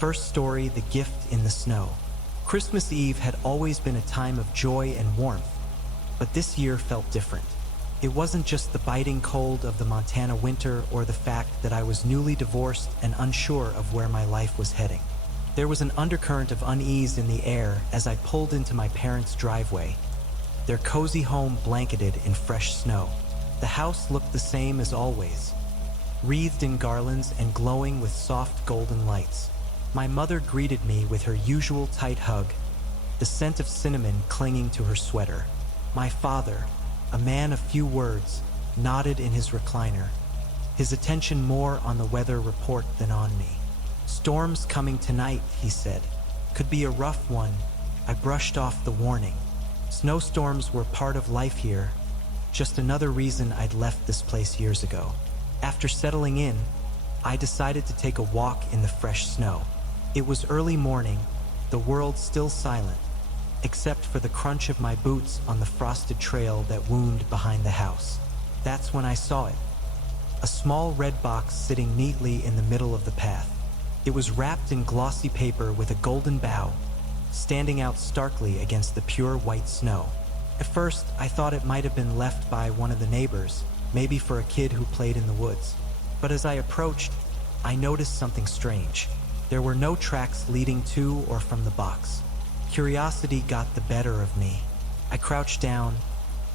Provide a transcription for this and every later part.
First story, The Gift in the Snow. Christmas Eve had always been a time of joy and warmth, but this year felt different. It wasn't just the biting cold of the Montana winter or the fact that I was newly divorced and unsure of where my life was heading. There was an undercurrent of unease in the air as I pulled into my parents' driveway, their cozy home blanketed in fresh snow. The house looked the same as always, wreathed in garlands and glowing with soft golden lights. My mother greeted me with her usual tight hug, the scent of cinnamon clinging to her sweater. My father, a man of few words, nodded in his recliner, his attention more on the weather report than on me. "Storms coming tonight," he said. "Could be a rough one." I brushed off the warning. Snowstorms were part of life here, just another reason I'd left this place years ago. After settling in, I decided to take a walk in the fresh snow. It was early morning, the world still silent, except for the crunch of my boots on the frosted trail that wound behind the house. That's when I saw it. A small red box sitting neatly in the middle of the path. It was wrapped in glossy paper with a golden bow, standing out starkly against the pure white snow. At first, I thought it might have been left by one of the neighbors, maybe for a kid who played in the woods. But as I approached, I noticed something strange. There were no tracks leading to or from the box. Curiosity got the better of me. I crouched down,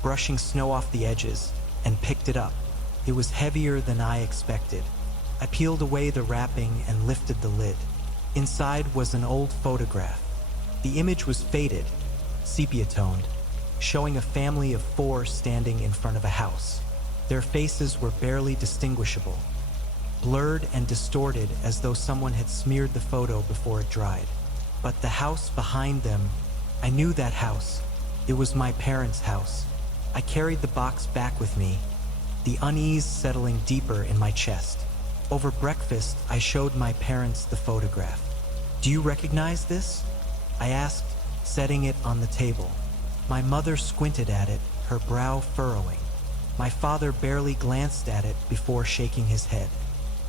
brushing snow off the edges, and picked it up. It was heavier than I expected. I peeled away the wrapping and lifted the lid. Inside was an old photograph. The image was faded, sepia-toned, showing a family of 4 standing in front of a house. Their faces were barely distinguishable, blurred and distorted as though someone had smeared the photo before it dried. But the house behind them, I knew that house. It was my parents' house. I carried the box back with me, the unease settling deeper in my chest. Over breakfast, I showed my parents the photograph. "Do you recognize this?" I asked, setting it on the table. My mother squinted at it, her brow furrowing. My father barely glanced at it before shaking his head.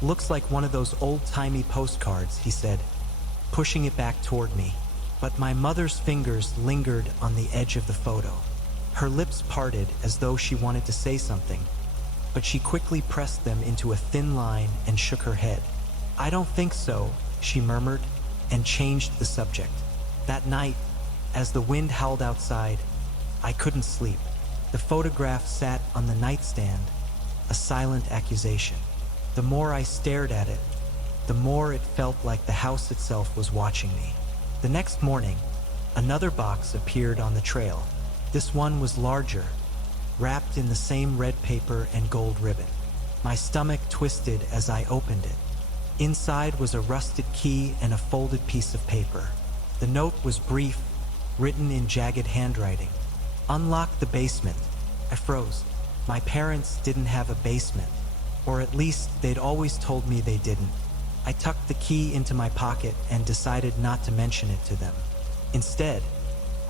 "Looks like one of those old-timey postcards," he said, pushing it back toward me. But my mother's fingers lingered on the edge of the photo. Her lips parted as though she wanted to say something, but she quickly pressed them into a thin line and shook her head. "I don't think so," she murmured, and changed the subject. That night, as the wind howled outside, I couldn't sleep. The photograph sat on the nightstand, a silent accusation. The more I stared at it, the more it felt like the house itself was watching me. The next morning, another box appeared on the trail. This one was larger, wrapped in the same red paper and gold ribbon. My stomach twisted as I opened it. Inside was a rusted key and a folded piece of paper. The note was brief, written in jagged handwriting. "Unlock the basement." I froze. My parents didn't have a basement, or at least they'd always told me they didn't. I tucked the key into my pocket and decided not to mention it to them. Instead,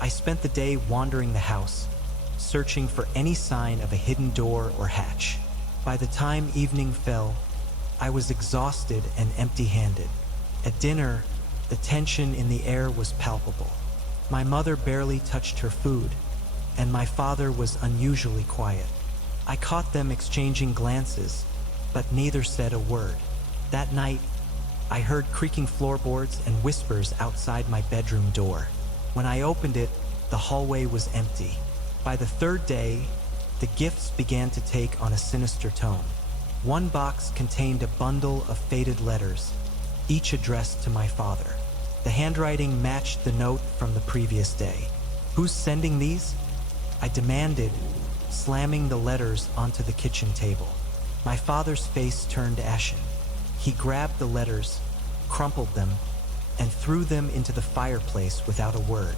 I spent the day wandering the house, searching for any sign of a hidden door or hatch. By the time evening fell, I was exhausted and empty-handed. At dinner, the tension in the air was palpable. My mother barely touched her food, and my father was unusually quiet. I caught them exchanging glances, but neither said a word. That night, I heard creaking floorboards and whispers outside my bedroom door. When I opened it, the hallway was empty. By the 3rd day, the gifts began to take on a sinister tone. One box contained a bundle of faded letters, each addressed to my father. The handwriting matched the note from the previous day. "Who's sending these?" I demanded, slamming the letters onto the kitchen table. My father's face turned ashen. He grabbed the letters, crumpled them, and threw them into the fireplace without a word.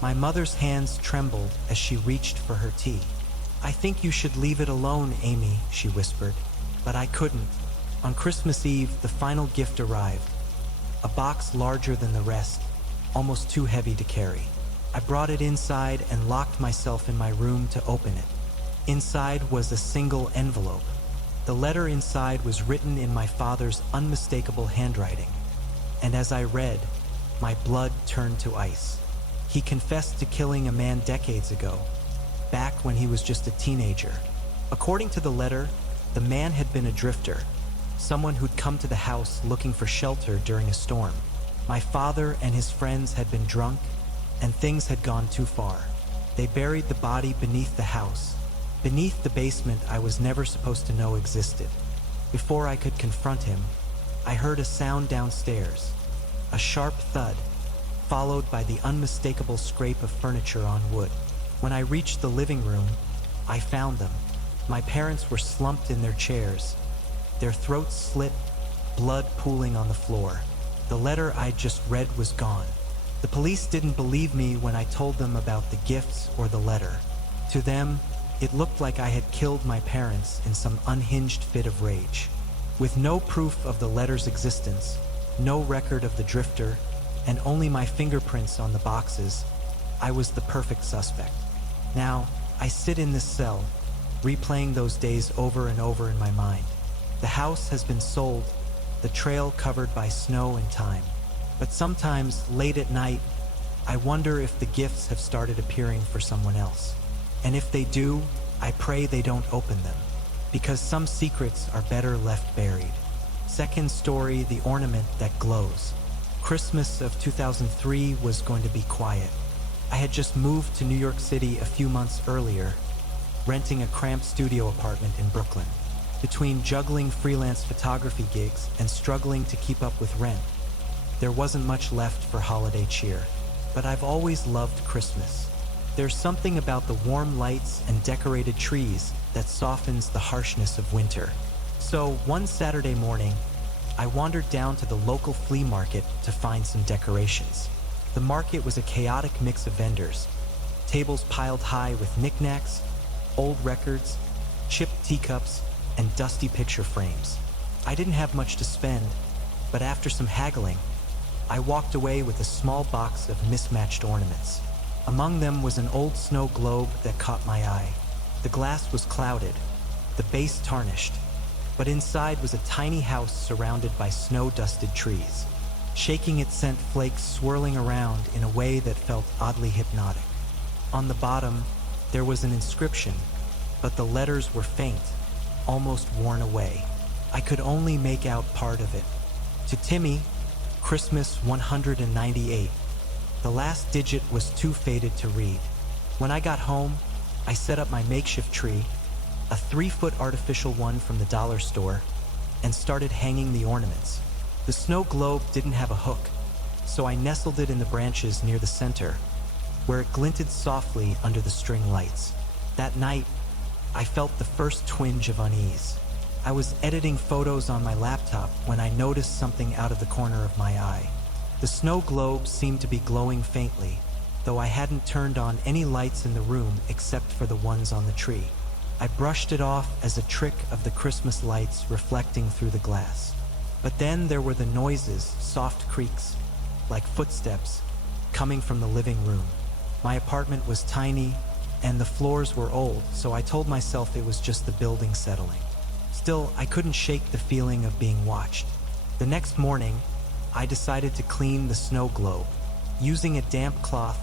My mother's hands trembled as she reached for her tea. "I think you should leave it alone, Amy," she whispered. But I couldn't. On Christmas Eve, the final gift arrived. A box larger than the rest, almost too heavy to carry. I brought it inside and locked myself in my room to open it. Inside was a single envelope. The letter inside was written in my father's unmistakable handwriting. and as I read, my blood turned to ice. He confessed to killing a man decades ago, back when he was just a teenager. According to the letter, the man had been a drifter, someone who'd come to the house looking for shelter during a storm. My father and his friends had been drunk, and things had gone too far. They buried the body beneath the house, beneath the basement I was never supposed to know existed. Before I could confront him, I heard a sound downstairs, a sharp thud, followed by the unmistakable scrape of furniture on wood. When I reached the living room, I found them. My parents were slumped in their chairs, their throats slit, blood pooling on the floor. The letter I'd just read was gone. The police didn't believe me when I told them about the gifts or the letter. To them, it looked like I had killed my parents in some unhinged fit of rage. With no proof of the letter's existence, no record of the drifter, and only my fingerprints on the boxes, I was the perfect suspect. Now, I sit in this cell, replaying those days over and over in my mind. The house has been sold, the trail covered by snow and time. But sometimes, late at night, I wonder if the gifts have started appearing for someone else. And if they do, I pray they don't open them, because some secrets are better left buried. Second story, the ornament that glows. Christmas of 2003 was going to be quiet. I had just moved to New York City a few months earlier, renting a cramped studio apartment in Brooklyn. Between juggling freelance photography gigs and struggling to keep up with rent, there wasn't much left for holiday cheer. But I've always loved Christmas. There's something about the warm lights and decorated trees that softens the harshness of winter. So one Saturday morning, I wandered down to the local flea market to find some decorations. The market was a chaotic mix of vendors, tables piled high with knickknacks, old records, chipped teacups, and dusty picture frames. I didn't have much to spend, but after some haggling, I walked away with a small box of mismatched ornaments. Among them was an old snow globe that caught my eye. The glass was clouded, the base tarnished, but inside was a tiny house surrounded by snow-dusted trees. Shaking it sent flakes swirling around in a way that felt oddly hypnotic. On the bottom, there was an inscription, but the letters were faint, almost worn away. I could only make out part of it. To Timmy, Christmas 198. The last digit was too faded to read. When I got home, I set up my makeshift tree, a 3-foot artificial one from the dollar store, and started hanging the ornaments. The snow globe didn't have a hook, so I nestled it in the branches near the center, where it glinted softly under the string lights. That night, I felt the first twinge of unease. I was editing photos on my laptop when I noticed something out of the corner of my eye. The snow globe seemed to be glowing faintly, though I hadn't turned on any lights in the room except for the ones on the tree. I brushed it off as a trick of the Christmas lights reflecting through the glass. But then there were the noises, soft creaks, like footsteps, coming from the living room. My apartment was tiny, and the floors were old, so I told myself it was just the building settling. Still, I couldn't shake the feeling of being watched. The next morning, I decided to clean the snow globe. Using a damp cloth,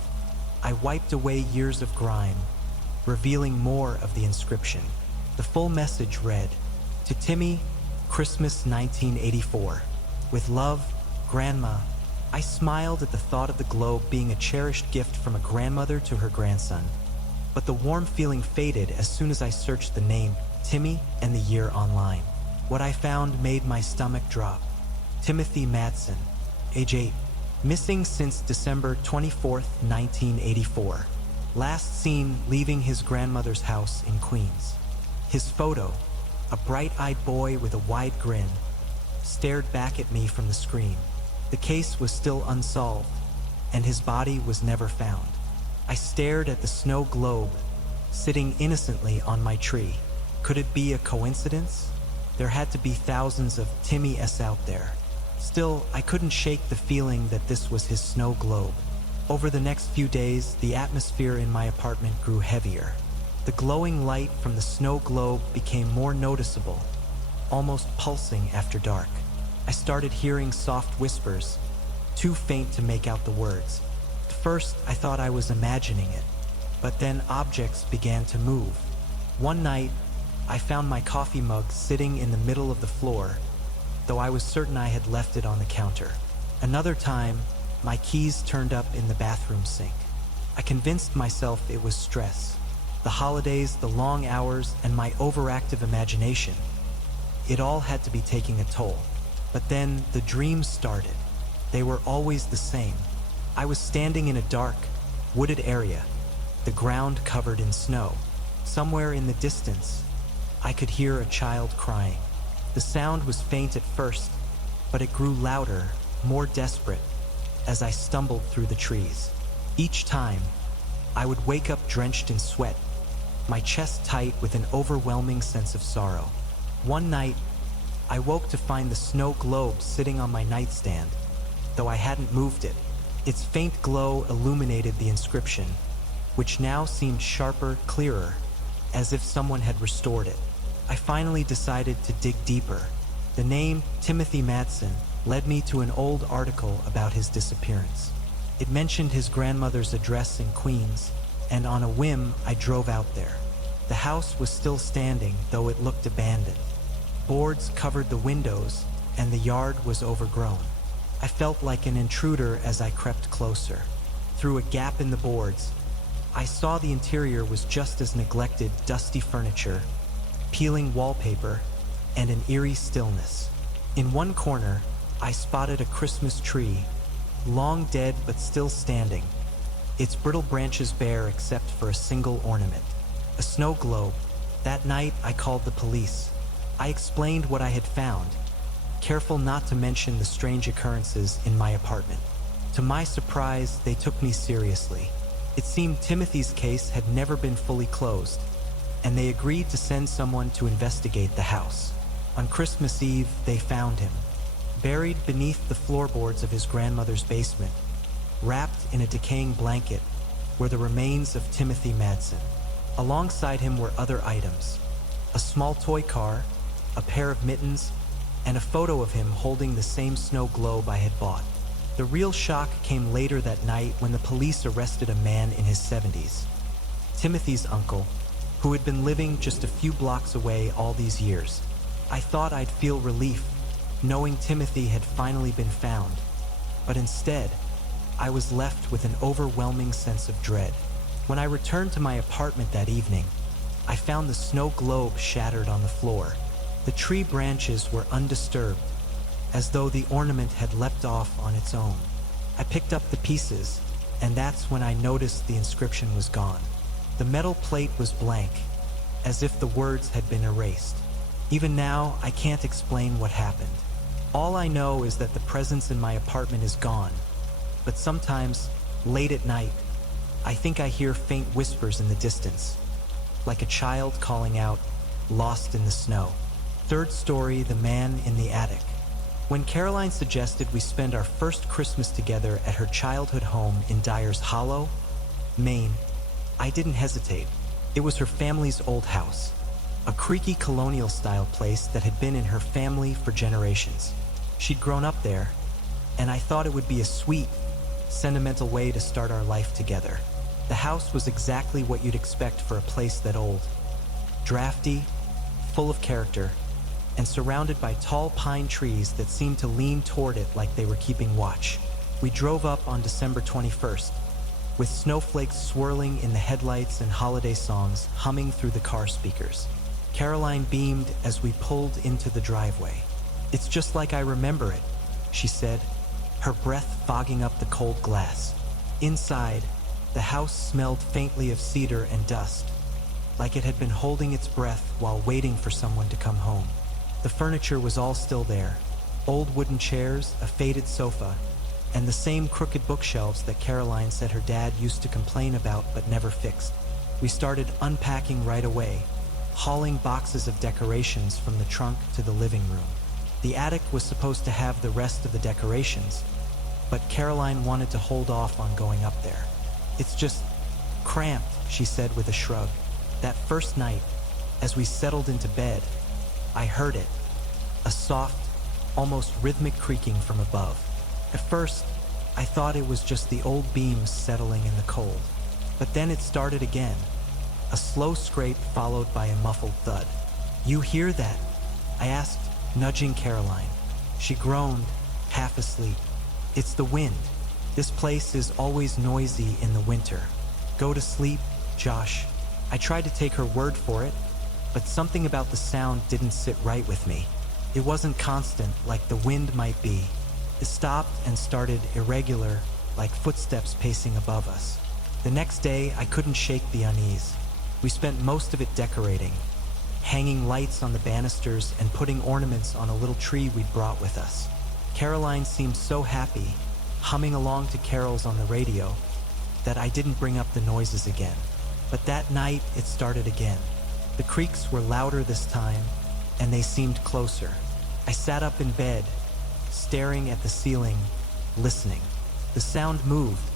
I wiped away years of grime, revealing more of the inscription. The full message read, "To Timmy, Christmas 1984. With love, Grandma." I smiled at the thought of the globe being a cherished gift from a grandmother to her grandson. But the warm feeling faded as soon as I searched the name, Timmy, and the year online. What I found made my stomach drop. Timothy Madsen, age 8, missing since December 24th, 1984. Last seen leaving his grandmother's house in Queens. His photo, a bright-eyed boy with a wide grin, stared back at me from the screen. The case was still unsolved, and his body was never found. I stared at the snow globe, sitting innocently on my tree. Could it be a coincidence? There had to be thousands of Timmy S out there. Still, I couldn't shake the feeling that this was his snow globe. Over the next few days, the atmosphere in my apartment grew heavier. The glowing light from the snow globe became more noticeable, almost pulsing after dark. I started hearing soft whispers, too faint to make out the words. At first, I thought I was imagining it, but then objects began to move. One night, I found my coffee mug sitting in the middle of the floor, though I was certain I had left it on the counter. Another time, my keys turned up in the bathroom sink. I convinced myself it was stress. The holidays, the long hours, and my overactive imagination. It all had to be taking a toll. But then the dreams started. They were always the same. I was standing in a dark, wooded area, the ground covered in snow. Somewhere in the distance, I could hear a child crying. The sound was faint at first, but it grew louder, more desperate, as I stumbled through the trees. Each time, I would wake up drenched in sweat, my chest tight with an overwhelming sense of sorrow. One night, I woke to find the snow globe sitting on my nightstand, though I hadn't moved it. Its faint glow illuminated the inscription, which now seemed sharper, clearer, as if someone had restored it. I finally decided to dig deeper. The name Timothy Madsen led me to an old article about his disappearance. It mentioned his grandmother's address in Queens, and on a whim, I drove out there. The house was still standing, though it looked abandoned. Boards covered the windows, and the yard was overgrown. I felt like an intruder as I crept closer. Through a gap in the boards, I saw the interior was just as neglected, dusty furniture, peeling wallpaper, and an eerie stillness. In one corner, I spotted a Christmas tree, long dead but still standing, its brittle branches bare except for a single ornament. A snow globe. That night, I called the police. I explained what I had found, careful not to mention the strange occurrences in my apartment. To my surprise, they took me seriously. It seemed Timothy's case had never been fully closed, and they agreed to send someone to investigate the house. On Christmas Eve, they found him, buried beneath the floorboards of his grandmother's basement, wrapped in a decaying blanket, were the remains of Timothy Madsen. Alongside him were other items: a small toy car, a pair of mittens, and a photo of him holding the same snow globe I had bought. The real shock came later that night when the police arrested a man in his 70s, Timothy's uncle, who had been living just a few blocks away all these years. I thought I'd feel relief, knowing Timothy had finally been found, but instead, I was left with an overwhelming sense of dread. When I returned to my apartment that evening, I found the snow globe shattered on the floor. The tree branches were undisturbed, as though the ornament had leapt off on its own. I picked up the pieces, and that's when I noticed the inscription was gone. The metal plate was blank, as if the words had been erased. Even now, I can't explain what happened. All I know is that the presence in my apartment is gone, but sometimes, late at night, I think I hear faint whispers in the distance, like a child calling out, lost in the snow. Third story, the man in the attic. When Caroline suggested we spend our first Christmas together at her childhood home in Dyer's Hollow, Maine, I didn't hesitate. It was her family's old house, a creaky colonial-style place that had been in her family for generations. She'd grown up there, and I thought it would be a sweet, sentimental way to start our life together. The house was exactly what you'd expect for a place that old. Drafty, full of character, and surrounded by tall pine trees that seemed to lean toward it like they were keeping watch. We drove up on December 21st, with snowflakes swirling in the headlights and holiday songs humming through the car speakers. Caroline beamed as we pulled into the driveway. "It's just like I remember it," she said, her breath fogging up the cold glass. Inside, the house smelled faintly of cedar and dust, like it had been holding its breath while waiting for someone to come home. The furniture was all still there: old wooden chairs, a faded sofa, and the same crooked bookshelves that Caroline said her dad used to complain about but never fixed. We started unpacking right away, hauling boxes of decorations from the trunk to the living room. The attic was supposed to have the rest of the decorations, but Caroline wanted to hold off on going up there. "It's just cramped," she said with a shrug. That first night, as we settled into bed, I heard it, a soft, almost rhythmic creaking from above. At first, I thought it was just the old beams settling in the cold. But then it started again. A slow scrape followed by a muffled thud. "You hear that?" I asked, nudging Caroline. She groaned, half asleep. "It's the wind. This place is always noisy in the winter. Go to sleep, Josh." I tried to take her word for it, but something about the sound didn't sit right with me. It wasn't constant like the wind might be. It stopped and started irregular, like footsteps pacing above us. The next day, I couldn't shake the unease. We spent most of it decorating, hanging lights on the banisters and putting ornaments on a little tree we'd brought with us. Caroline seemed so happy, humming along to carols on the radio, that I didn't bring up the noises again. But that night, it started again. The creaks were louder this time, and they seemed closer. I sat up in bed, staring at the ceiling, listening. The sound moved,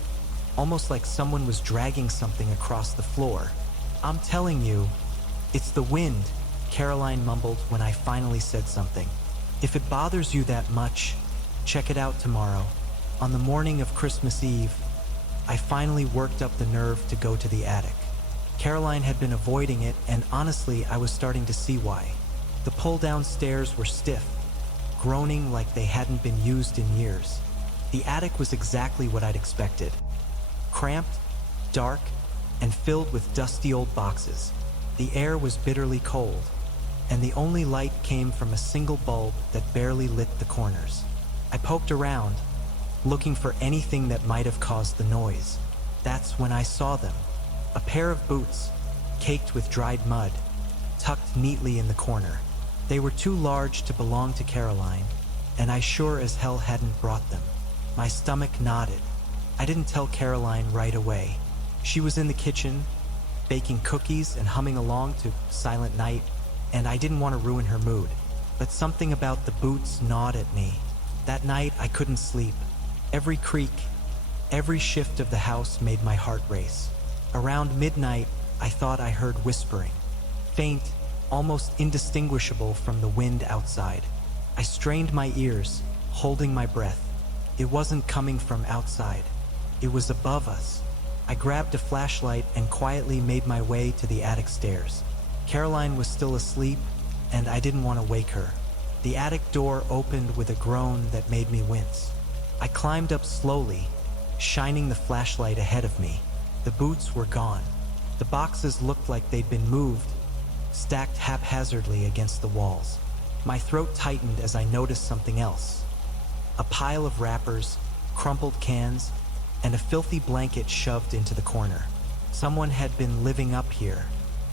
almost like someone was dragging something across the floor. "I'm telling you, it's the wind," Caroline mumbled when I finally said something. "If it bothers you that much, check it out tomorrow." On the morning of Christmas Eve, I finally worked up the nerve to go to the attic. Caroline had been avoiding it, and honestly, I was starting to see why. The pull-down stairs were stiff, groaning like they hadn't been used in years. The attic was exactly what I'd expected. Cramped, dark, and filled with dusty old boxes. The air was bitterly cold, and the only light came from a single bulb that barely lit the corners. I poked around, looking for anything that might have caused the noise. That's when I saw them. A pair of boots, caked with dried mud, tucked neatly in the corner. They were too large to belong to Caroline, and I sure as hell hadn't brought them. My stomach nodded. I didn't tell Caroline right away. She was in the kitchen, baking cookies and humming along to Silent Night, and I didn't want to ruin her mood. But something about the boots gnawed at me. That night, I couldn't sleep. Every creak, every shift of the house made my heart race. Around midnight, I thought I heard whispering, faint, almost indistinguishable from the wind outside. I strained my ears, holding my breath. It wasn't coming from outside. It was above us. I grabbed a flashlight and quietly made my way to the attic stairs. Caroline was still asleep, and I didn't want to wake her. The attic door opened with a groan that made me wince. I climbed up slowly, shining the flashlight ahead of me. The boots were gone. The boxes looked like they'd been moved, stacked haphazardly against the walls. My throat tightened as I noticed something else. A pile of wrappers, crumpled cans, and a filthy blanket shoved into the corner. Someone had been living up here.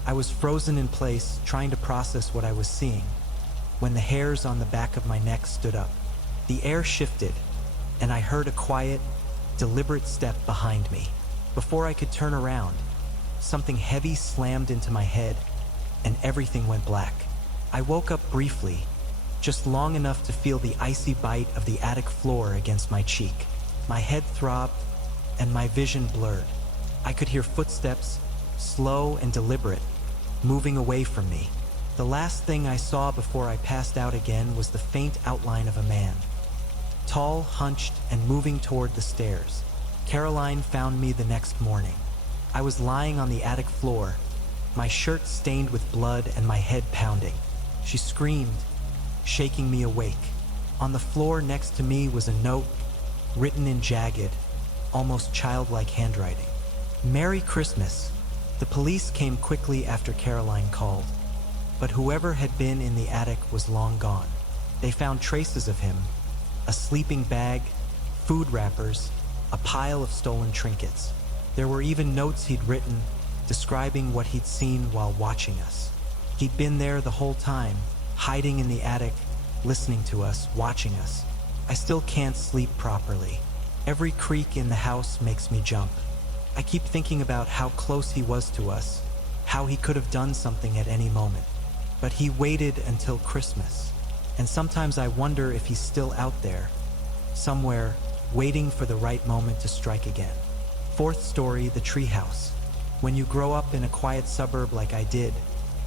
I was frozen in place, trying to process what I was seeing, when the hairs on the back of my neck stood up. The air shifted, and I heard a quiet, deliberate step behind me. Before I could turn around, something heavy slammed into my head, and everything went black. I woke up briefly, just long enough to feel the icy bite of the attic floor against my cheek. My head throbbed, and my vision blurred. I could hear footsteps, slow and deliberate, moving away from me. The last thing I saw before I passed out again was the faint outline of a man. Tall, hunched, and moving toward the stairs. Caroline found me the next morning. I was lying on the attic floor, my shirt stained with blood and my head pounding. She screamed, shaking me awake. On the floor next to me was a note, written in jagged, almost childlike handwriting. "Merry Christmas." The police came quickly after Caroline called, but whoever had been in the attic was long gone. They found traces of him, a sleeping bag, food wrappers, a pile of stolen trinkets. There were even notes he'd written, describing what he'd seen while watching us. He'd been there the whole time, hiding in the attic, listening to us, watching us. I still can't sleep properly. Every creak in the house makes me jump. I keep thinking about how close he was to us, how he could have done something at any moment. But he waited until Christmas. And sometimes I wonder if he's still out there, somewhere, waiting for the right moment to strike again. Fourth story, the treehouse. When you grow up in a quiet suburb like I did,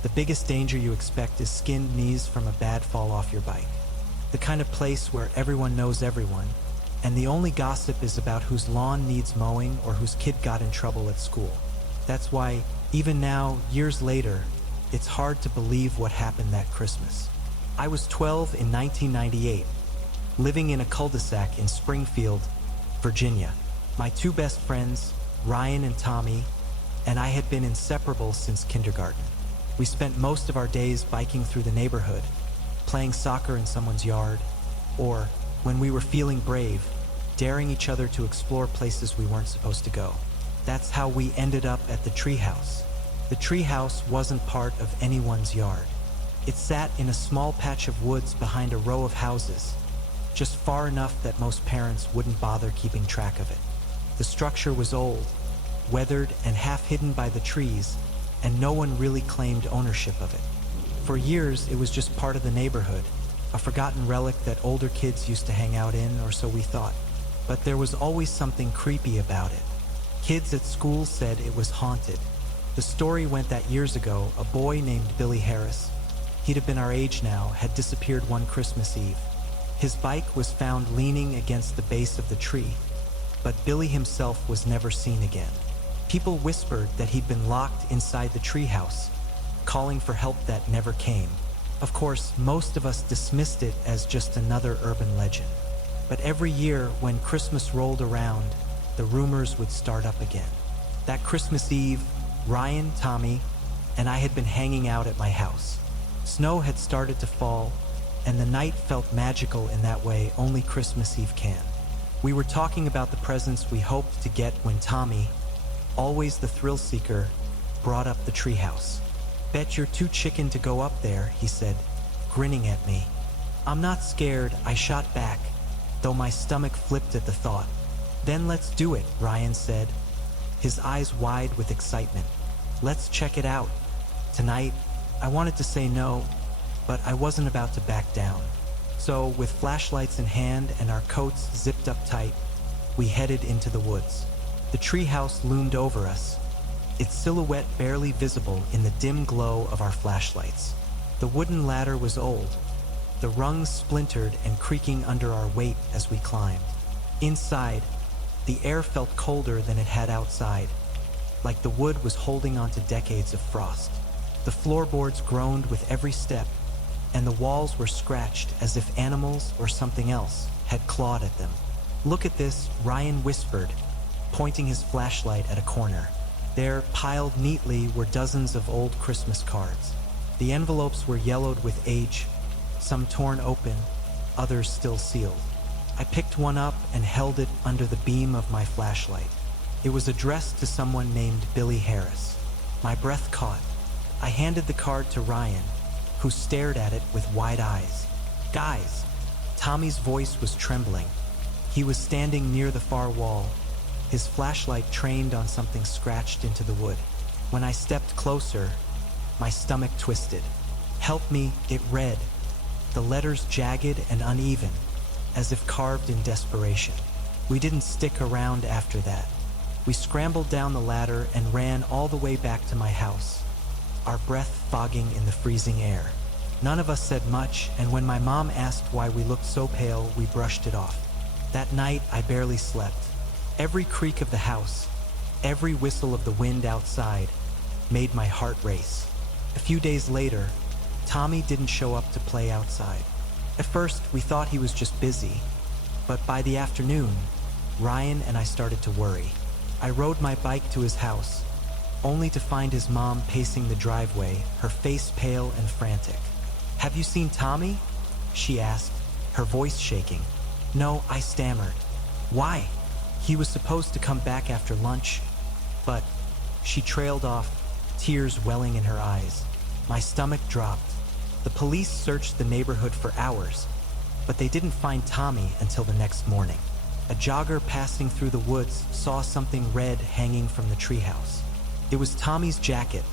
the biggest danger you expect is skinned knees from a bad fall off your bike. The kind of place where everyone knows everyone, and the only gossip is about whose lawn needs mowing or whose kid got in trouble at school. That's why, even now, years later, it's hard to believe what happened that Christmas. I was 12 in 1998, living in a cul-de-sac in Springfield, Virginia. My two best friends, Ryan and Tommy, and I had been inseparable since kindergarten. We spent most of our days biking through the neighborhood, playing soccer in someone's yard, or, when we were feeling brave, daring each other to explore places we weren't supposed to go. That's how we ended up at the treehouse. The treehouse wasn't part of anyone's yard. It sat in a small patch of woods behind a row of houses, just far enough that most parents wouldn't bother keeping track of it. The structure was old, weathered and half hidden by the trees, and no one really claimed ownership of it. For years, it was just part of the neighborhood, a forgotten relic that older kids used to hang out in, or so we thought. But there was always something creepy about it. Kids at school said it was haunted. The story went that years ago, a boy named Billy Harris, he'd have been our age now, had disappeared one Christmas Eve. His bike was found leaning against the base of the tree, but Billy himself was never seen again. People whispered that he'd been locked inside the treehouse, calling for help that never came. Of course, most of us dismissed it as just another urban legend. But every year, when Christmas rolled around, the rumors would start up again. That Christmas Eve, Ryan, Tommy, and I had been hanging out at my house. Snow had started to fall, and the night felt magical in that way only Christmas Eve can. We were talking about the presents we hoped to get when Tommy, always the thrill seeker, brought up the treehouse. "Bet you're too chicken to go up there," he said, grinning at me. "I'm not scared," I shot back, though my stomach flipped at the thought. "Then let's do it," Ryan said, his eyes wide with excitement. "Let's check it out." Tonight, I wanted to say no, but I wasn't about to back down. So, with flashlights in hand and our coats zipped up tight, we headed into the woods. The treehouse loomed over us, its silhouette barely visible in the dim glow of our flashlights. The wooden ladder was old, the rungs splintered and creaking under our weight as we climbed. Inside, the air felt colder than it had outside, like the wood was holding onto decades of frost. The floorboards groaned with every step, and the walls were scratched as if animals or something else had clawed at them. "Look at this," Ryan whispered, pointing his flashlight at a corner. There, piled neatly, were dozens of old Christmas cards. The envelopes were yellowed with age, some torn open, others still sealed. I picked one up and held it under the beam of my flashlight. It was addressed to someone named Billy Harris. My breath caught. I handed the card to Ryan, who stared at it with wide eyes. "Guys!" Tommy's voice was trembling. He was standing near the far wall, his flashlight trained on something scratched into the wood. When I stepped closer, my stomach twisted. "Help me," it read, the letters jagged and uneven, as if carved in desperation. We didn't stick around after that. We scrambled down the ladder and ran all the way back to my house, our breath fogging in the freezing air. None of us said much, and when my mom asked why we looked so pale, we brushed it off. That night, I barely slept. Every creak of the house, every whistle of the wind outside, made my heart race. A few days later, Tommy didn't show up to play outside. At first, we thought he was just busy, but by the afternoon, Ryan and I started to worry. I rode my bike to his house, only to find his mom pacing the driveway, her face pale and frantic. "Have you seen Tommy?" she asked, her voice shaking. "No," I stammered. "Why? He was supposed to come back after lunch." But she trailed off, tears welling in her eyes. My stomach dropped. The police searched the neighborhood for hours, but they didn't find Tommy until the next morning. A jogger passing through the woods saw something red hanging from the treehouse. It was Tommy's jacket,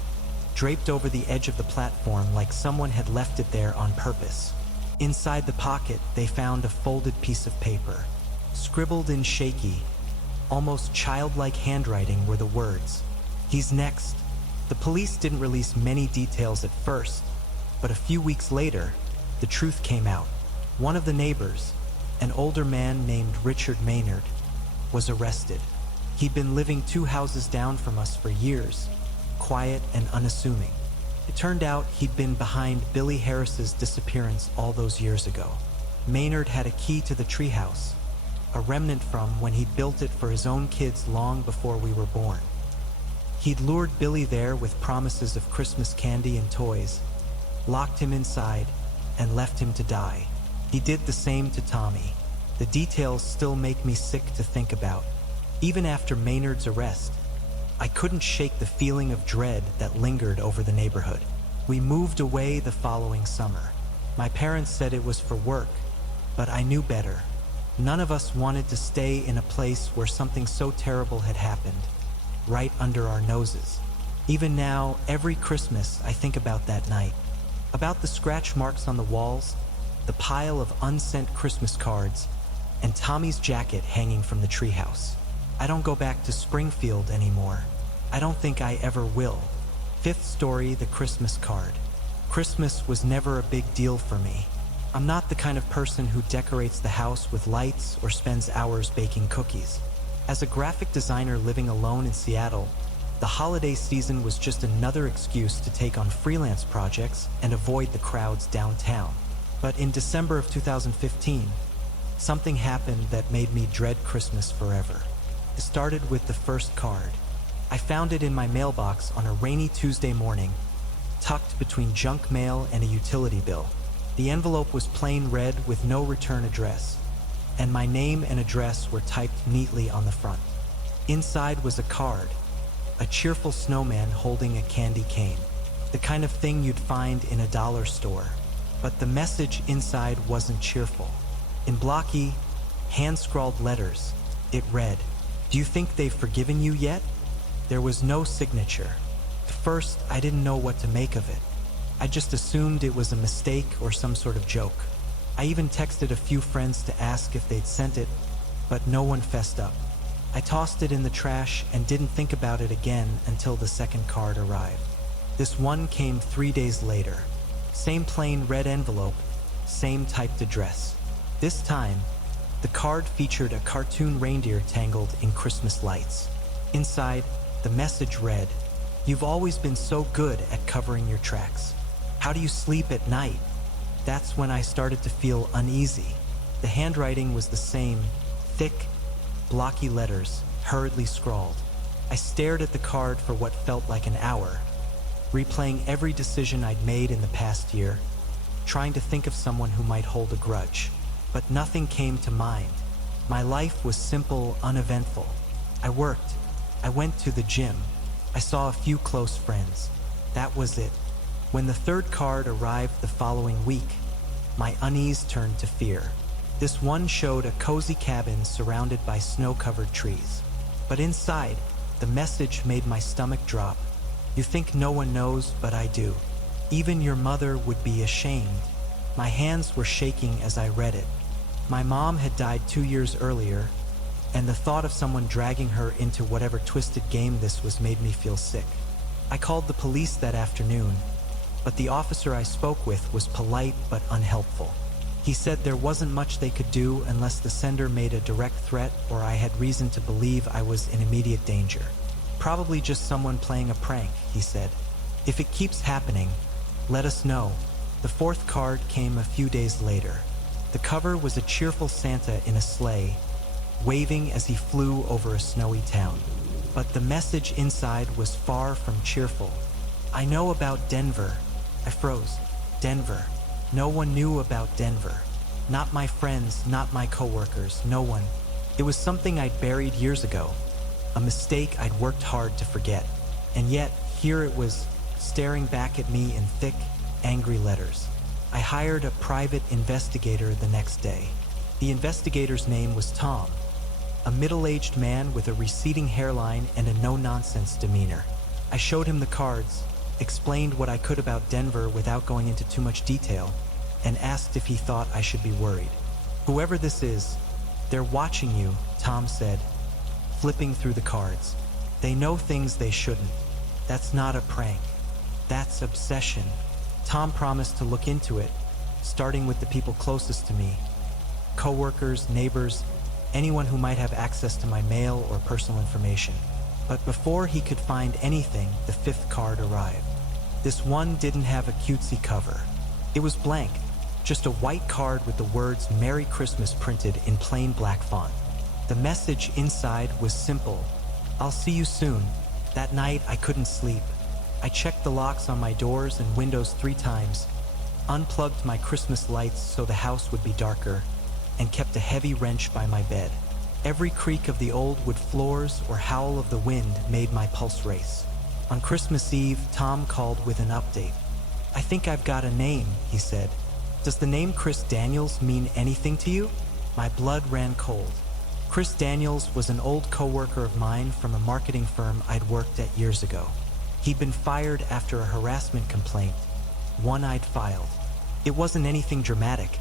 draped over the edge of the platform like someone had left it there on purpose. Inside the pocket, they found a folded piece of paper. Scribbled in shaky, almost childlike handwriting were the words, "He's next." The police didn't release many details at first, but a few weeks later, the truth came out. One of the neighbors, an older man named Richard Maynard, was arrested. He'd been living 2 houses down from us for years, quiet and unassuming. It turned out he'd been behind Billy Harris's disappearance all those years ago. Maynard had a key to the treehouse, a remnant from when he'd built it for his own kids long before we were born. He'd lured Billy there with promises of Christmas candy and toys, locked him inside, and left him to die. He did the same to Tommy. The details still make me sick to think about. Even after Maynard's arrest, I couldn't shake the feeling of dread that lingered over the neighborhood. We moved away the following summer. My parents said it was for work, but I knew better. None of us wanted to stay in a place where something so terrible had happened, right under our noses. Even now, every Christmas, I think about that night. About the scratch marks on the walls, the pile of unsent Christmas cards, and Tommy's jacket hanging from the treehouse. I don't go back to Springfield anymore. I don't think I ever will. 5th story, the Christmas card. Christmas was never a big deal for me. I'm not the kind of person who decorates the house with lights or spends hours baking cookies. As a graphic designer living alone in Seattle, the holiday season was just another excuse to take on freelance projects and avoid the crowds downtown. But in December of 2015, something happened that made me dread Christmas forever. It started with the first card. I found it in my mailbox on a rainy Tuesday morning, tucked between junk mail and a utility bill. The envelope was plain red with no return address, and my name and address were typed neatly on the front. Inside was a card, a cheerful snowman holding a candy cane, the kind of thing you'd find in a dollar store. But the message inside wasn't cheerful. In blocky, hand-scrawled letters, it read, "Do you think they've forgiven you yet?" There was no signature. At first, I didn't know what to make of it. I just assumed it was a mistake or some sort of joke. I even texted a few friends to ask if they'd sent it, but no one fessed up. I tossed it in the trash and didn't think about it again until the second card arrived. This one came 3 days later. Same plain red envelope, same typed address. This time, the card featured a cartoon reindeer tangled in Christmas lights. Inside, the message read, "You've always been so good at covering your tracks. How do you sleep at night?" That's when I started to feel uneasy. The handwriting was the same, thick, blocky letters, hurriedly scrawled. I stared at the card for what felt like an hour, replaying every decision I'd made in the past year, trying to think of someone who might hold a grudge. But nothing came to mind. My life was simple, uneventful. I worked. I went to the gym. I saw a few close friends. That was it. When the third card arrived the following week, my unease turned to fear. This one showed a cozy cabin surrounded by snow-covered trees. But inside, the message made my stomach drop. "You think no one knows, but I do. Even your mother would be ashamed." My hands were shaking as I read it. My mom had died 2 years earlier, and the thought of someone dragging her into whatever twisted game this was made me feel sick. I called the police that afternoon, but the officer I spoke with was polite but unhelpful. He said there wasn't much they could do unless the sender made a direct threat or I had reason to believe I was in immediate danger. "Probably just someone playing a prank," he said. "If it keeps happening, let us know." The fourth card came a few days later. The cover was a cheerful Santa in a sleigh, waving as he flew over a snowy town. But the message inside was far from cheerful. "I know about Denver." I froze. Denver. No one knew about Denver. Not my friends, not my coworkers, no one. It was something I'd buried years ago, a mistake I'd worked hard to forget. And yet, here it was, staring back at me in thick, angry letters. I hired a private investigator the next day. The investigator's name was Tom, a middle-aged man with a receding hairline and a no-nonsense demeanor. I showed him the cards, explained what I could about Denver without going into too much detail, and asked if he thought I should be worried. "Whoever this is, they're watching you," Tom said, flipping through the cards. "They know things they shouldn't. That's not a prank. That's obsession." Tom promised to look into it, starting with the people closest to me. coworkers, neighbors, anyone who might have access to my mail or personal information. But before he could find anything, the fifth card arrived. This one didn't have a cutesy cover. It was blank, just a white card with the words "Merry Christmas" printed in plain black font. The message inside was simple: "I'll see you soon." That night, I couldn't sleep. I checked the locks on my doors and windows 3 times, unplugged my Christmas lights so the house would be darker, and kept a heavy wrench by my bed. Every creak of the old wood floors or howl of the wind made my pulse race. On Christmas Eve, Tom called with an update. "I think I've got a name," he said. "Does the name Chris Daniels mean anything to you?" My blood ran cold. Chris Daniels was an old coworker of mine from a marketing firm I'd worked at years ago. He'd been fired after a harassment complaint, one I'd filed. It wasn't anything dramatic.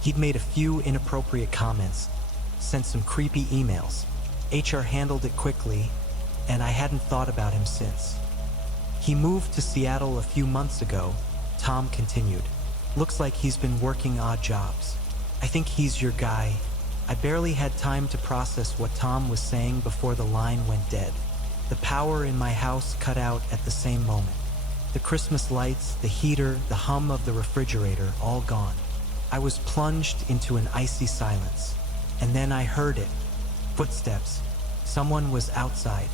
He'd made a few inappropriate comments, sent some creepy emails. HR handled it quickly, and I hadn't thought about him since. "He moved to Seattle a few months ago," Tom continued. "Looks like he's been working odd jobs. I think he's your guy." I barely had time to process what Tom was saying before the line went dead. The power in my house cut out at the same moment. The Christmas lights, the heater, the hum of the refrigerator, all gone. I was plunged into an icy silence. And then I heard it. Footsteps. Someone was outside.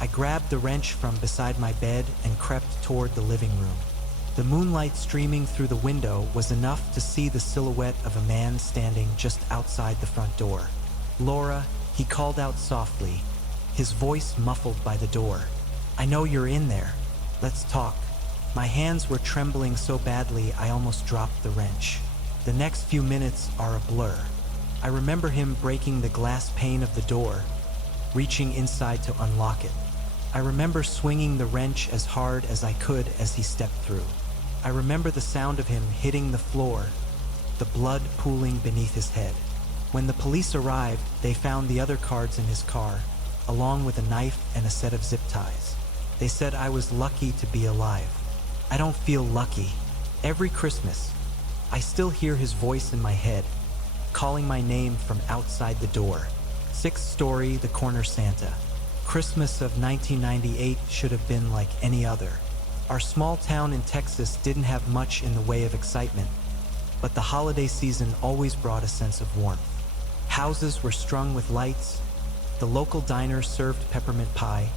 I grabbed the wrench from beside my bed and crept toward the living room. The moonlight streaming through the window was enough to see the silhouette of a man standing just outside the front door. "Laura," he called out softly, his voice muffled by the door. "I know you're in there. Let's talk." My hands were trembling so badly I almost dropped the wrench. The next few minutes are a blur. I remember him breaking the glass pane of the door, reaching inside to unlock it. I remember swinging the wrench as hard as I could as he stepped through. I remember the sound of him hitting the floor, the blood pooling beneath his head. When the police arrived, they found the other cards in his car, along with a knife and a set of zip ties. They said I was lucky to be alive. I don't feel lucky. Every Christmas, I still hear his voice in my head, calling my name from outside the door. 6th story, the corner Santa. Christmas of 1998 should have been like any other. Our small town in Texas didn't have much in the way of excitement, but the holiday season always brought a sense of warmth. Houses were strung with lights, the local diner served peppermint pie,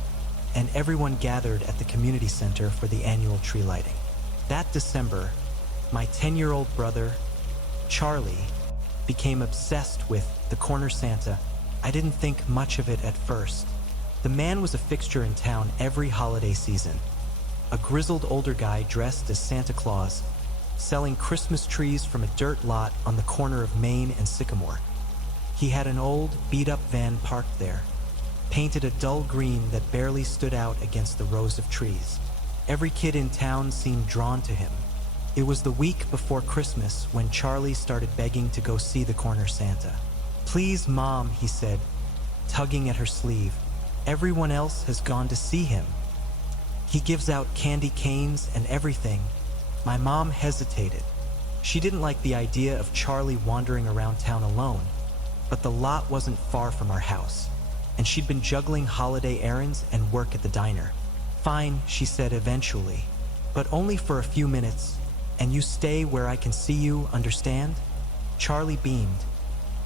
and everyone gathered at the community center for the annual tree lighting. That December, my 10-year-old brother, Charlie, became obsessed with the corner Santa. I didn't think much of it at first. The man was a fixture in town every holiday season. A grizzled older guy dressed as Santa Claus, selling Christmas trees from a dirt lot on the corner of Main and Sycamore. He had an old, beat-up van parked there, painted a dull green that barely stood out against the rows of trees. Every kid in town seemed drawn to him. It was the week before Christmas when Charlie started begging to go see the corner Santa. "Please, Mom," he said, tugging at her sleeve. "Everyone else has gone to see him. He gives out candy canes and everything." My mom hesitated. She didn't like the idea of Charlie wandering around town alone, but the lot wasn't far from our house, and she'd been juggling holiday errands and work at the diner. "Fine," she said eventually, "but only for a few minutes, and you stay where I can see you, understand?" Charlie beamed,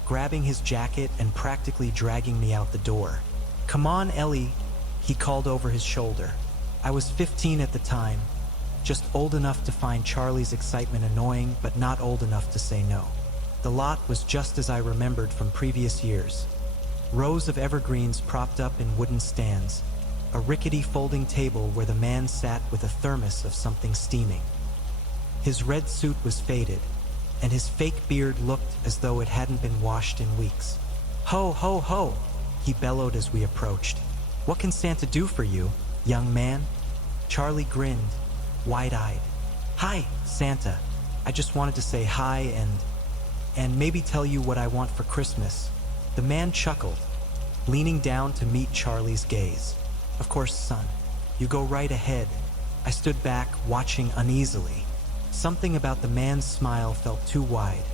grabbing his jacket and practically dragging me out the door. "Come on, Ellie," he called over his shoulder. I was 15 at the time, just old enough to find Charlie's excitement annoying, but not old enough to say no. The lot was just as I remembered from previous years. Rows of evergreens propped up in wooden stands, a rickety folding table where the man sat with a thermos of something steaming. His red suit was faded, and his fake beard looked as though it hadn't been washed in weeks. "Ho, ho, ho!" he bellowed as we approached. "What can Santa do for you, young man?" Charlie grinned, wide-eyed. "Hi, Santa. I just wanted to say hi and maybe tell you what I want for Christmas." The man chuckled, leaning down to meet Charlie's gaze. "Of course, son. You go right ahead." I stood back, watching uneasily. Something about the man's smile felt too wide.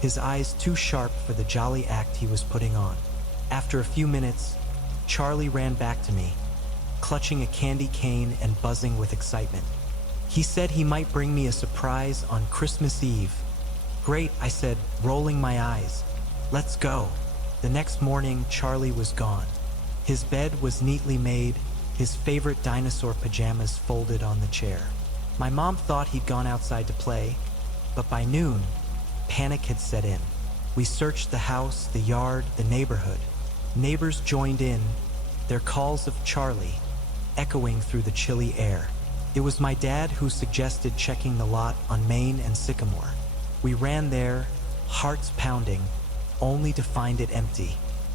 his eyes too sharp for the jolly act he was putting on. After a few minutes, Charlie ran back to me, clutching a candy cane and buzzing with excitement. He said he might bring me a surprise on Christmas Eve. Great, I said, rolling my eyes. Let's go. The next morning, Charlie was gone. His bed was neatly made, his favorite dinosaur pajamas folded on the chair. My mom thought he'd gone outside to play, but by noon, panic had set in. We searched the house, the yard, the neighborhood. Neighbors joined in, their calls of Charlie echoing through the chilly air. It was my dad who suggested checking the lot on Main and Sycamore. We ran there, hearts pounding, only to find it empty.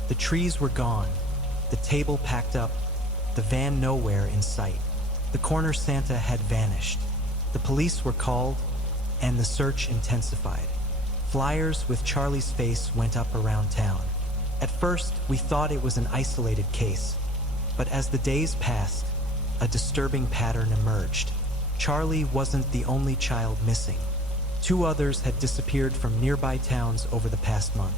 The trees were gone, the table packed up, the van nowhere in sight. The corner Santa had vanished. The police were called, and the search intensified. Flyers with Charlie's face went up around town. At first, we thought it was an isolated case, but as the days passed, a disturbing pattern emerged. Charlie wasn't the only child missing. 2 others had disappeared from nearby towns over the past month,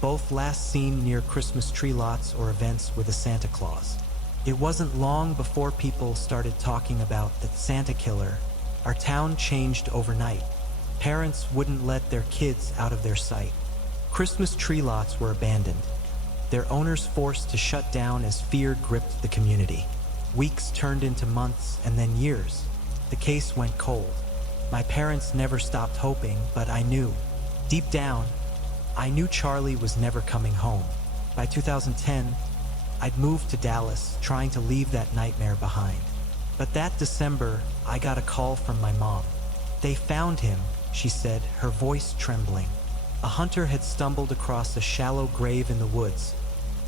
both last seen near Christmas tree lots or events with a Santa Claus. It wasn't long before people started talking about the Santa killer. Our town changed overnight. Parents wouldn't let their kids out of their sight. Christmas tree lots were abandoned, their owners forced to shut down as fear gripped the community. Weeks turned into months and then years. The case went cold. My parents never stopped hoping, but I knew. Deep down, I knew Charlie was never coming home. By 2010, I'd moved to Dallas, trying to leave that nightmare behind. But that December, I got a call from my mom. They found him, she said, her voice trembling. A hunter had stumbled across a shallow grave in the woods,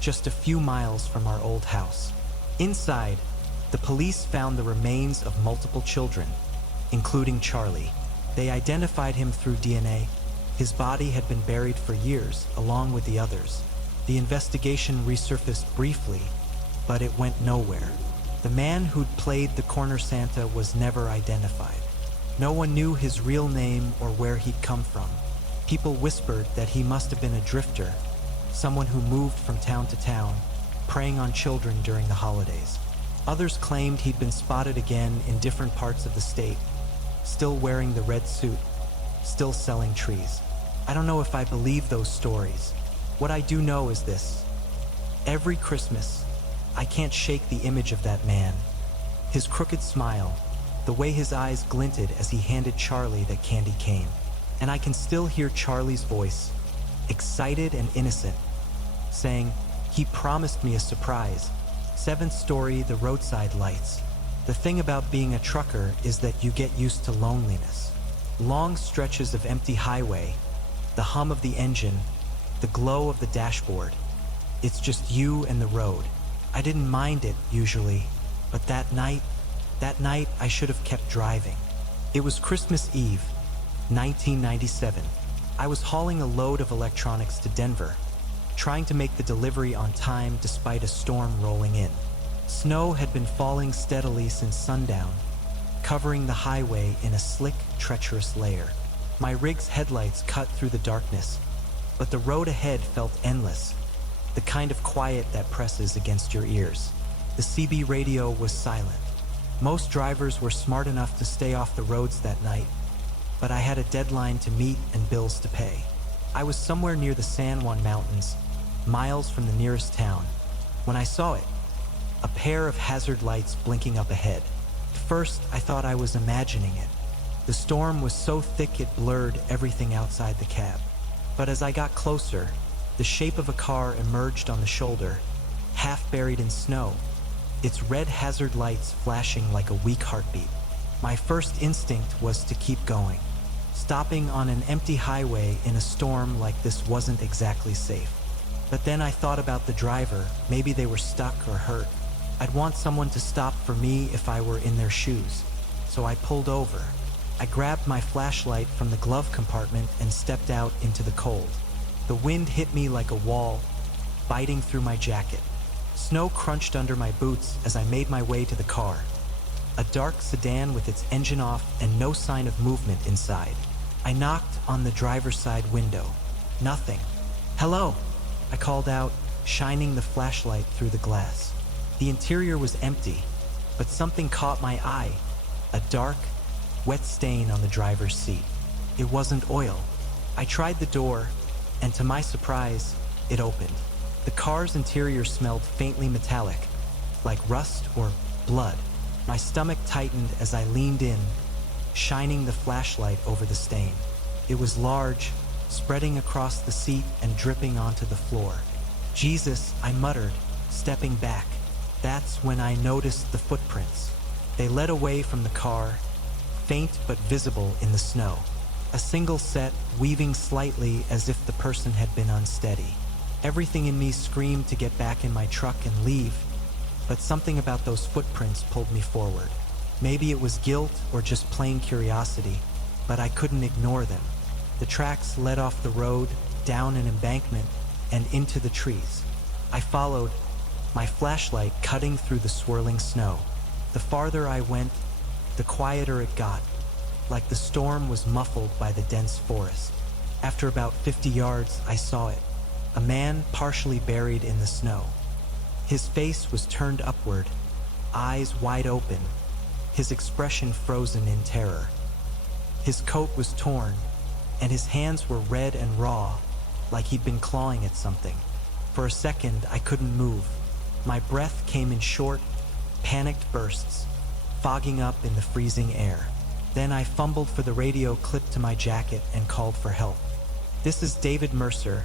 just a few miles from our old house. Inside, the police found the remains of multiple children, including Charlie. They identified him through DNA. His body had been buried for years, along with the others. The investigation resurfaced briefly, but it went nowhere. The man who'd played the corner Santa was never identified. No one knew his real name or where he'd come from. People whispered that he must have been a drifter, someone who moved from town to town, preying on children during the holidays. Others claimed he'd been spotted again in different parts of the state, still wearing the red suit, still selling trees. I don't know if I believe those stories. What I do know is this. Every Christmas, I can't shake the image of that man. His crooked smile, the way his eyes glinted as he handed Charlie that candy cane. And I can still hear Charlie's voice, excited and innocent, saying, "He promised me a surprise." 7th story, the roadside lights. The thing about being a trucker is that you get used to loneliness. Long stretches of empty highway, the hum of the engine, the glow of the dashboard. It's just you and the road. I didn't mind it usually, but that night I should have kept driving. It was Christmas Eve, 1997. I was hauling a load of electronics to Denver, trying to make the delivery on time despite a storm rolling in. Snow had been falling steadily since sundown, covering the highway in a slick, treacherous layer. My rig's headlights cut through the darkness, but the road ahead felt endless, the kind of quiet that presses against your ears. The CB radio was silent. Most drivers were smart enough to stay off the roads that night, but I had a deadline to meet and bills to pay. I was somewhere near the San Juan Mountains, miles from the nearest town, when I saw it, a pair of hazard lights blinking up ahead. At first, I thought I was imagining it. The storm was so thick it blurred everything outside the cab. But as I got closer, the shape of a car emerged on the shoulder, half buried in snow, its red hazard lights flashing like a weak heartbeat. My first instinct was to keep going. Stopping on an empty highway in a storm like this wasn't exactly safe. But then I thought about the driver. Maybe they were stuck or hurt. I'd want someone to stop for me if I were in their shoes. So I pulled over. I grabbed my flashlight from the glove compartment and stepped out into the cold. The wind hit me like a wall, biting through my jacket. Snow crunched under my boots as I made my way to the car. A dark sedan with its engine off and no sign of movement inside. I knocked on the driver's side window. Nothing. "Hello," I called out, shining the flashlight through the glass. The interior was empty, but something caught my eye. A dark, wet stain on the driver's seat. It wasn't oil. I tried the door, and to my surprise, it opened. The car's interior smelled faintly metallic, like rust or blood. My stomach tightened as I leaned in, shining the flashlight over the stain. It was large, spreading across the seat and dripping onto the floor. "Jesus," I muttered, stepping back. That's when I noticed the footprints. They led away from the car, faint but visible in the snow. A single set, weaving slightly as if the person had been unsteady. Everything in me screamed to get back in my truck and leave, but something about those footprints pulled me forward. Maybe it was guilt or just plain curiosity, but I couldn't ignore them. The tracks led off the road, down an embankment, and into the trees. I followed, my flashlight cutting through the swirling snow. The farther I went, the quieter it got, like the storm was muffled by the dense forest. After about 50 yards, I saw it. A man partially buried in the snow. His face was turned upward, eyes wide open, his expression frozen in terror. His coat was torn, and his hands were red and raw, like he'd been clawing at something. For a second, I couldn't move. My breath came in short, panicked bursts, fogging up in the freezing air. Then I fumbled for the radio clipped to my jacket and called for help. "This is David Mercer,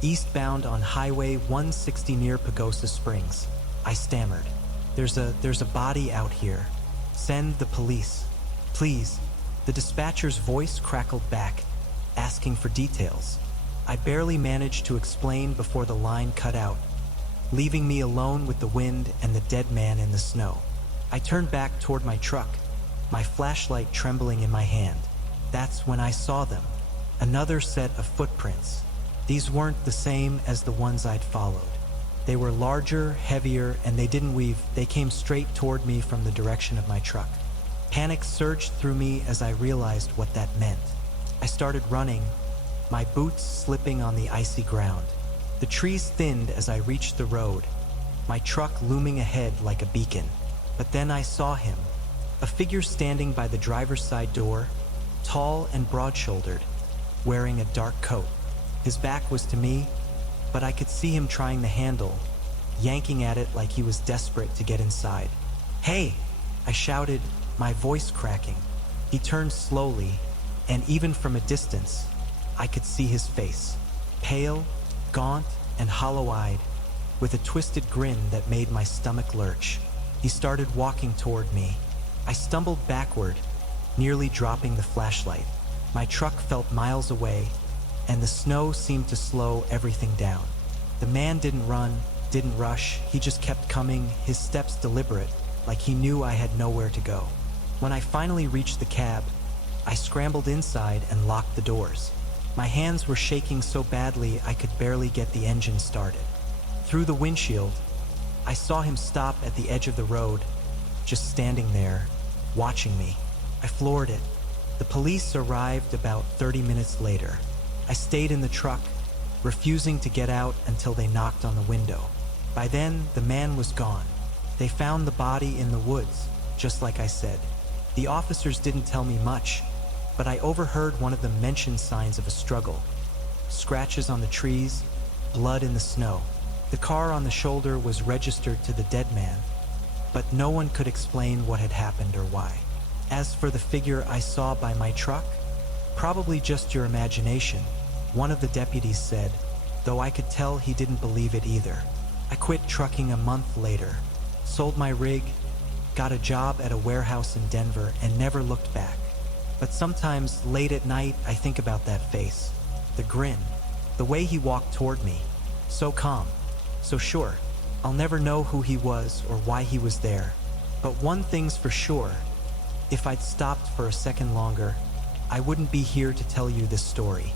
eastbound on Highway 160 near Pagosa Springs," I stammered. There's a body out here. Send the police, please." The dispatcher's voice crackled back, asking for details. I barely managed to explain before the line cut out, leaving me alone with the wind and the dead man in the snow. I turned back toward my truck, my flashlight trembling in my hand. That's when I saw them. Another set of footprints. These weren't the same as the ones I'd followed. They were larger, heavier, and they didn't weave. They came straight toward me from the direction of my truck. Panic surged through me as I realized what that meant. I started running, my boots slipping on the icy ground. The trees thinned as I reached the road, my truck looming ahead like a beacon. But then I saw him, a figure standing by the driver's side door, tall and broad-shouldered, wearing a dark coat. His back was to me, but I could see him trying the handle, yanking at it like he was desperate to get inside. "Hey!" I shouted, my voice cracking. He turned slowly, and even from a distance, I could see his face. Pale, gaunt, and hollow-eyed, with a twisted grin that made my stomach lurch. He started walking toward me. I stumbled backward, nearly dropping the flashlight. My truck felt miles away, and the snow seemed to slow everything down. The man didn't run, didn't rush, he just kept coming, his steps deliberate, like he knew I had nowhere to go. When I finally reached the cab, I scrambled inside and locked the doors. My hands were shaking so badly I could barely get the engine started. Through the windshield, I saw him stop at the edge of the road, just standing there, watching me. I floored it. The police arrived about 30 minutes later. I stayed in the truck, refusing to get out until they knocked on the window. By then, the man was gone. They found the body in the woods, just like I said. The officers didn't tell me much, but I overheard one of them mention signs of a struggle. Scratches on the trees, blood in the snow. The car on the shoulder was registered to the dead man, but no one could explain what had happened or why. As for the figure I saw by my truck, probably just your imagination, one of the deputies said, though I could tell he didn't believe it either. I quit trucking a month later, sold my rig, got a job at a warehouse in Denver, and never looked back. But sometimes, late at night, I think about that face, the grin, the way he walked toward me, so calm, so sure. I'll never know who he was or why he was there. But one thing's for sure, if I'd stopped for a second longer, I wouldn't be here to tell you this story.